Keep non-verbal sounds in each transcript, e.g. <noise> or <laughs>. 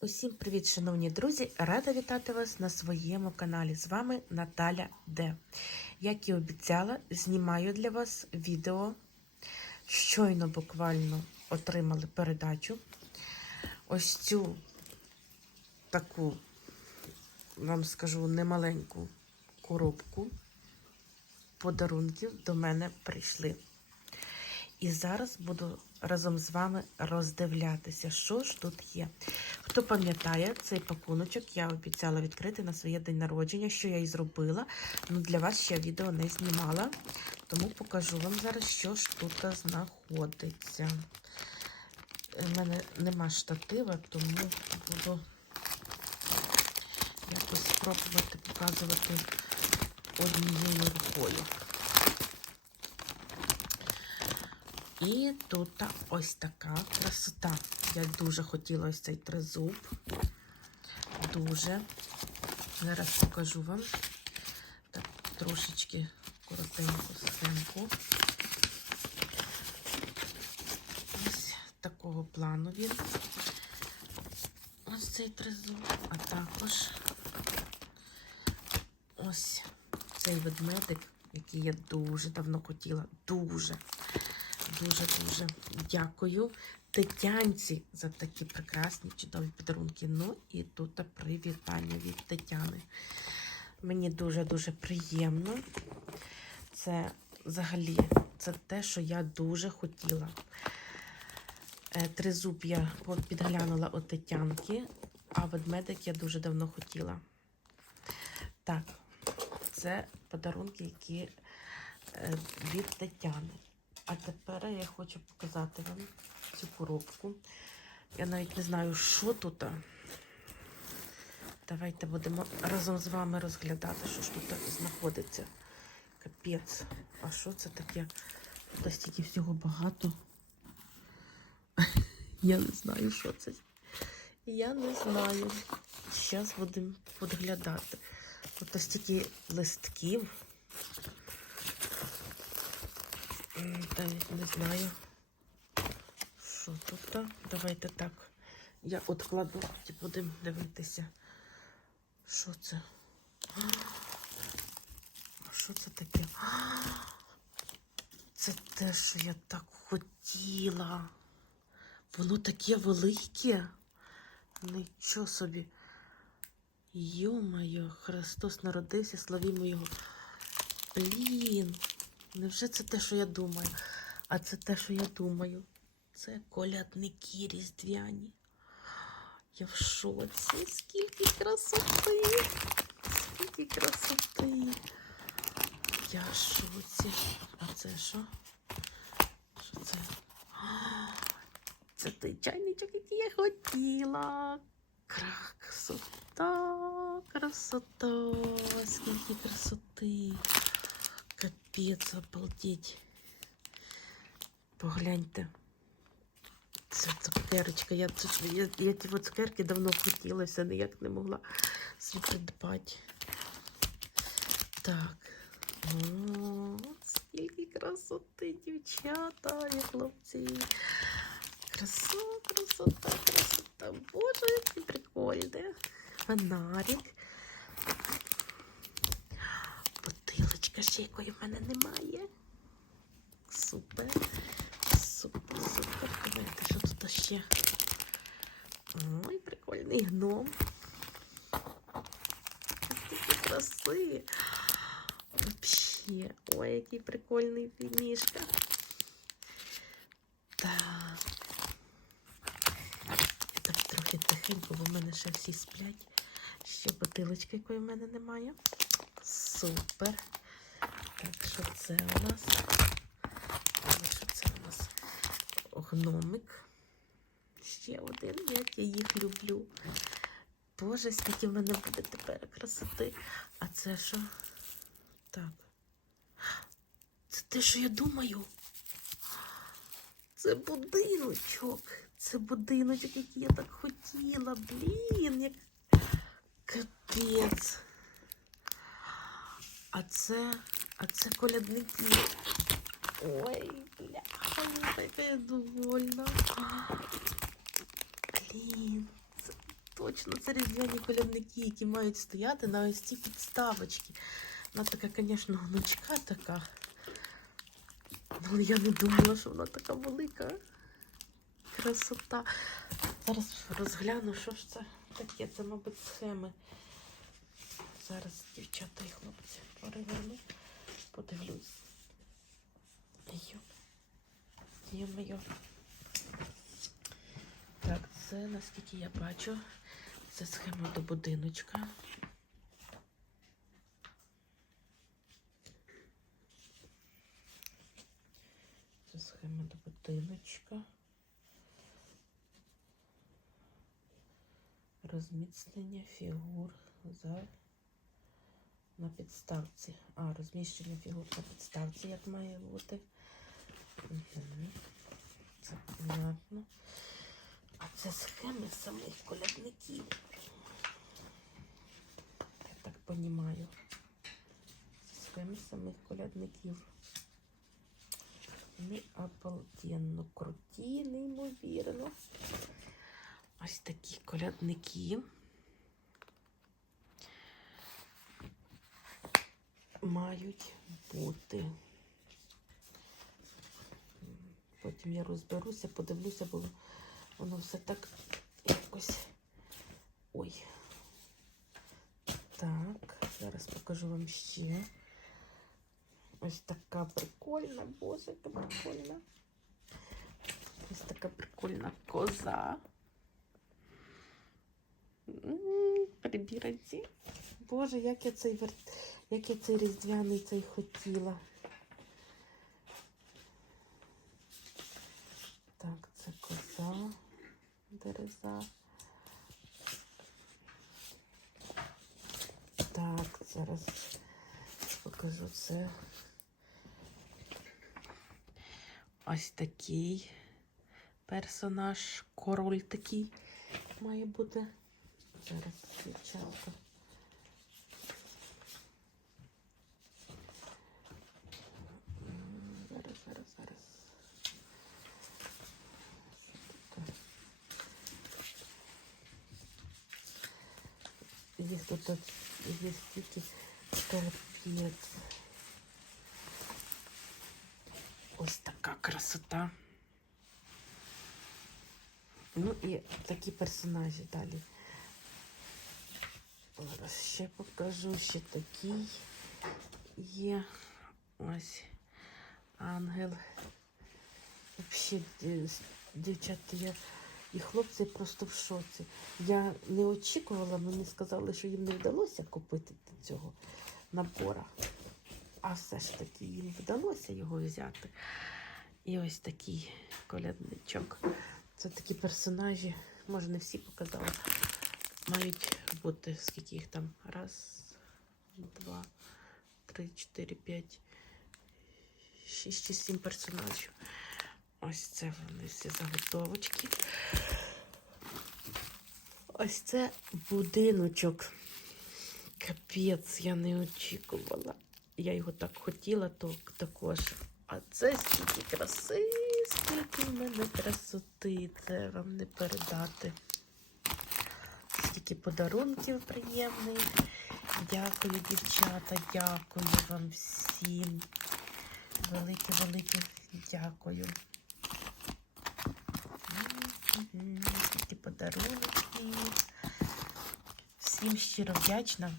Усім привіт, шановні друзі! Рада вітати вас на своєму каналі. З вами Наталя Д. Як і обіцяла, знімаю для вас відео. Щойно буквально отримали передачу. Ось цю таку, вам скажу, немаленьку коробку подарунків до мене прийшли. І зараз буду разом з вами роздивлятися, що ж тут є. Хто пам'ятає, цей пакуночок я обіцяла відкрити на своє день народження, що я і зробила. Ну, Для вас ще відео не знімала, тому покажу вам зараз, що ж тут знаходиться. У мене нема штатива, тому буду якось спробувати показувати однією рукою. І тут ось така красота. Я дуже хотіла ось цей тризуб. Дуже. Зараз покажу вам так трошечки коротеньку схемку. Ось такого плану він. Ось цей тризуб, а також ось цей ведмедик, який я дуже давно хотіла. Дуже. Дуже-дуже дякую Тетянці за такі прекрасні чудові подарунки. Ну і тут привітання від Тетяни. Мені дуже-дуже приємно. Це взагалі це те, що я дуже хотіла. Е, Тризуб я підглянула у Тетянки, а ведмедик я дуже давно хотіла. Так, це подарунки, які е, від Тетяни. А тепер я хочу показати вам цю коробку. Я навіть не знаю, що тут. Давайте будемо разом з вами розглядати, що ж тут знаходиться. Капець. А що це таке? Тут стільки всього багато. <laughs> Я не знаю, що це. Я не знаю. Зараз будемо подглядати. Тут стільки листків. Навіть не знаю, що тут. Давайте так. Я откладу і будемо дивитися. Що це? Що це таке? Це те, що я так хотіла. Воно таке велике. Нічого собі. Йо-моє, Христос народився, славімо його. Блін. Невже це те, що я думаю? А це те, що я думаю. Це колядники різдвяні. Я в шоці. Скільки красоти! Скільки красоти! Я в шоці. А це що? Що це? Це той чайничок, який я хотіла. Красота, красота, скільки красоти. Капець, обалдеть. Погляньте. Це цукерочка. Я, я, я ті от цукерки давно хотіла, все ніяк не могла собі придбати. Так. О, скільки красоти, дівчата і хлопці. Краса, красота, красота. Боже, які прикольне. Фонарик. Бутилочка ще якої в мене немає. Супер. Супер, супер. Давайте, що тут ще? Ой, прикольний гном. Такі краси. Вообще. Ой, який прикольний мішка. Так. Я так трохи тихенько, бо в мене ще всі сплять. Ще бутилочка, якої в мене немає. Супер. Так, що це у нас? Що це у нас? Гномик. Ще один, як я їх люблю. Боже, скільки в мене буде тепер красоти. А це що? Так. Це те, що я думаю. Це будиночок. Це будиночок, який я так хотіла. Блін, як капець. А це, а це колядники. Ой, бля, яка я довольна. Блін, це точно, це різдвяні колядники, які мають стояти на ось ці підставочки. Вона така, звісно, гнучка така. Але я не думала, що вона така велика. Красота. Зараз розгляну, що ж це таке. Це, мабуть, схеми. Зараз дівчата і хлопці переверну, подивлюсь. Йо. Йо-моє. Так, це, наскільки я бачу, це схема до будиночка. Це схема до будиночка. Розміцнення фігур за на підставці. А, розміщення фігур на підставці, як має бути. Угу. Це понятно. А це схеми самих колядників. Я так розумію. Схеми самих колядників. Вони обалденно круті, неймовірно. Ось такі колядники. Мають бути. Потім я розберуся, подивлюся, бо воно все так якось. Ой. Так, зараз покажу вам ще. Ось така прикольна, боже, яка прикольна. Ось така прикольна коза. Прибіранці. Боже, як я цей вер... як я цей різдвяний цей хотіла. Так, це коза, дереза. Так, зараз покажу це. Ось такий персонаж, король такий має бути. Зараз дівчатка. Їх тут от- є стільки капець. Ось така красота. Ну і такі персонажі далі. Зараз ще покажу, ще такий є. Ось ангел. Взагалі, дівчата, я і хлопці просто в шоці. Я не очікувала, мені сказали, що їм не вдалося купити цього набора. А все ж таки їм вдалося його взяти. І ось такий колядничок. Це такі персонажі, може не всі показала. Мають бути, скільки їх там? Раз, два, три, чотири, п'ять, шість чи сім персонажів. Ось це вони всі заготовочки. Ось це будиночок. Капець, я не очікувала. Я його так хотіла, то також. А це стільки краси, скільки в мене красоти. Це вам не передати. Стільки подарунків приємних. Дякую, дівчата, дякую вам всім. Велике-велике дякую. Мгм, Скільки подарунків. Всім щиро вдячна.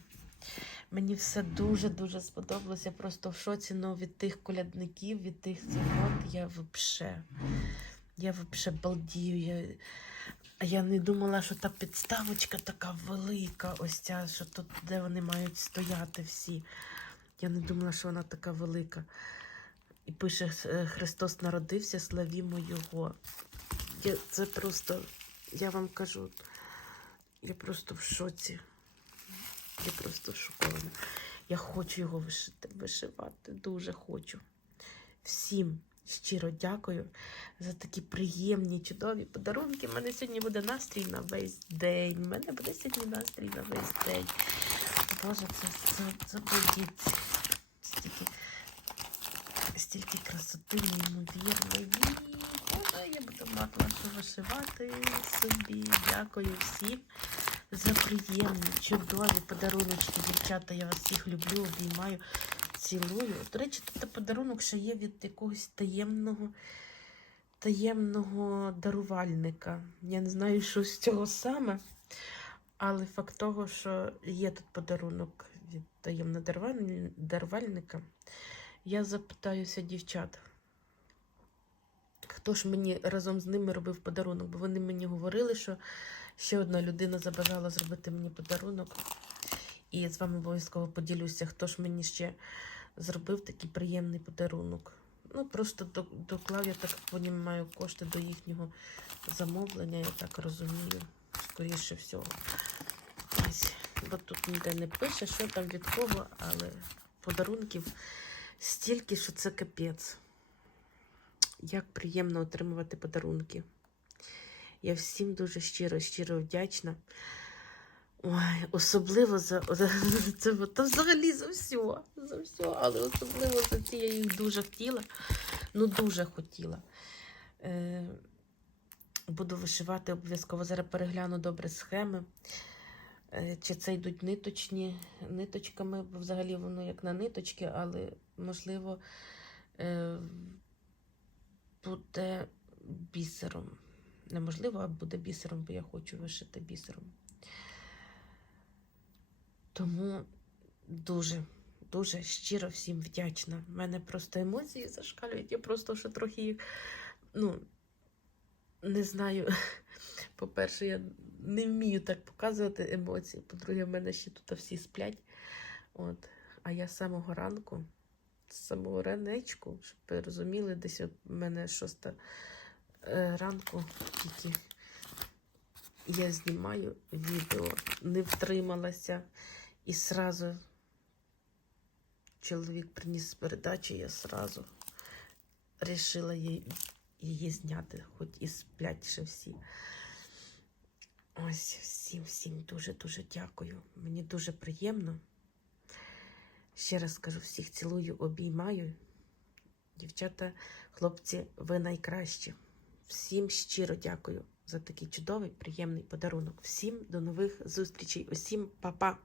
Мені все дуже-дуже сподобалося. Просто в шоці ну, від тих колядників, від тих завод. Я вообще, я вообще балдію. Я, я не думала, що та підставочка така велика. Ось ця, що тут, де вони мають стояти всі. Я не думала, що вона така велика. І пише Христос народився, славімо Його. Я, це просто, я вам кажу, я просто в шоці. Я просто шокована. Я хочу його вишити, вишивати. Дуже хочу. Всім щиро дякую за такі приємні, чудові подарунки. У мене сьогодні буде настрій на весь день. У мене буде сьогодні настрій на весь день. Боже, це, стільки, стільки красоти, неймовірної. Боже, я буду що вишивати собі. Дякую всім. за приємні, чудові подаруночки, дівчата. Я вас всіх люблю, обіймаю, цілую. До речі, тут подарунок ще є від якогось таємного, таємного дарувальника. Я не знаю, що з цього саме, але факт того, що є тут подарунок від таємного даруваль- дарувальника. Я запитаюся дівчат. Хто ж мені разом з ними робив подарунок? Бо вони мені говорили, що ще одна людина забажала зробити мені подарунок. І з вами обов'язково поділюся, хто ж мені ще зробив такий приємний подарунок. Ну, просто доклав, я так понімаю, кошти до їхнього замовлення, я так розумію, скоріше всього. Ось, бо тут ніде не пише, що там від кого, але подарунків стільки, що це капець. Як приємно отримувати подарунки. Я всім дуже щиро, щиро вдячна. Ой, особливо за, це та взагалі за все, за все, але особливо за ці я їх дуже хотіла. Ну, дуже хотіла. Е, буду вишивати обов'язково. Зараз перегляну добре схеми. Е, чи це йдуть ниточні ниточками, бо взагалі воно як на ниточки, але можливо е, буде бісером. Неможливо, а буде бісером, бо я хочу вишити бісером. Тому дуже, дуже щиро всім вдячна. У мене просто емоції зашкалюють. Я просто ще трохи ну, не знаю. <laughs> По-перше, я не вмію так показувати емоції. По-друге, в мене ще тут всі сплять. От. А я з самого ранку, з самого ранечку, щоб ви розуміли, десь от в мене шоста е, ранку тільки я знімаю відео, не втрималася. І сразу чоловік приніс з передачі, я сразу рішила її, її зняти, хоч і сплять ще всі. Ось всім, всім дуже-дуже дякую. Мені дуже приємно. Ще раз кажу, всіх цілую, обіймаю. Дівчата, хлопці, ви найкращі. Всім щиро дякую за такий чудовий, приємний подарунок. Всім до нових зустрічей. Усім па-па!